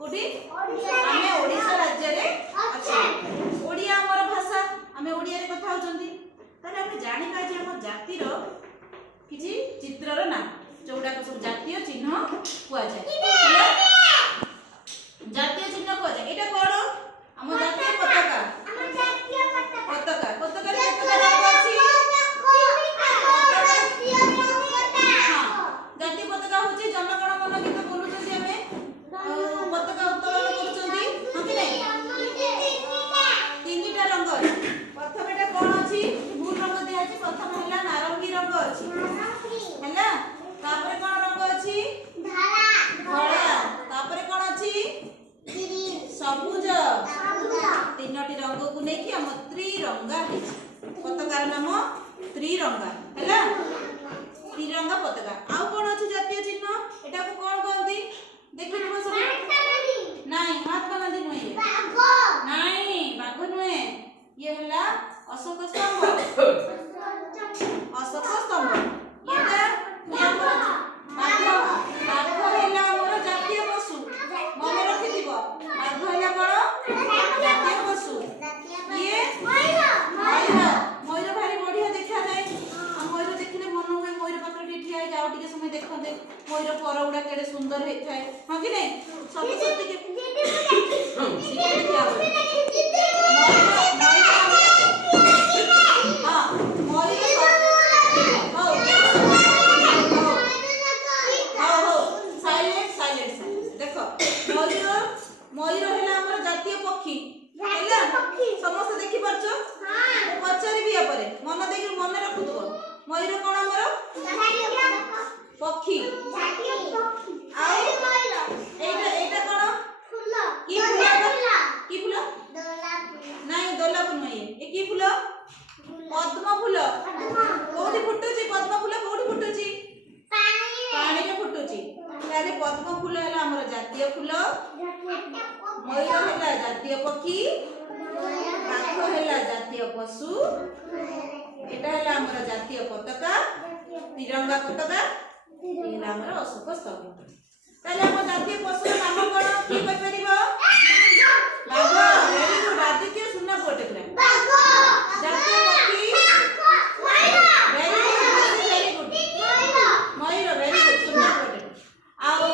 कोठी आमे ओडिशा राज्य रे अछि ओडिया हमर भाषा आमे ओडिया रे कथा होचंती ताले आमे जानि पा जे हमर जातिर किछि चित्रर नाम जोडा को सब जातीय चिन्ह कुआ जाय जातीय चिन्ह कुआ जाय एटा कोन हम जातीय पताका पताका पताका रे केतटा रंग अछि जातीय पताका होची जनगण मन गीत बोलुछंती हमें पताका उत्तोलन करूछंती हम कि नै तीनटा रंग अछि प्रथम एटा कोन अछि मूल रंग दिया अछि प्रथम हला नारंगी रंग अछि हला तापर कोन रंग अछि धला तापर कोन अछि सबुज तीनटी रंग को नै कि हम त्रिरंगा है पताकार नाम त्रिरंगा हला त्रिरंगा पताका आउ कोन अछि जातीय चिन्ह एटा को कोन कहंती देखि हम सब नाही महात्मा गांधी नुए नाही बाघ नुए ये हला अशोक स्तंभ अशोक स्तंभ एटा बाघ हेला हमर जातीय पशु मने रखि दिबो बाघ हेला कोन जातीय पशु ये मयूर भारी बढ़िया देखा जाए हम मयूर देखले मन होय मयूर पाखर के ठिया जाओ टिके समय देखते मयूर पर उडा केडे सुंदर हे थाए हां कि नै सब सब के मयूर हेला हमर जातीय पक्षी हेला समस्त देखि परछो हां पचारि बिया परे मन देखि मन रखुतो मयूर कोन हमर पक्षी जातीय पक्षी आ एटा एटा कोन फूल की फूल दोला नाही दोला फूल नाही ए की फूल पद्म फूल कोठी फुटुची पद्म फूल कोठी फुटुची पानी रे फुटुची ताले पद्म फूल हेला हमर जातीय फूल मयूर हेला जातीय पक्षी बाघ हेला जातीय पशु एटा हेला हमर जातीय पताका तिरंगा पताका एला हमर अशोक स्तंभ ताले हमर जातीय पशु नाम कोन की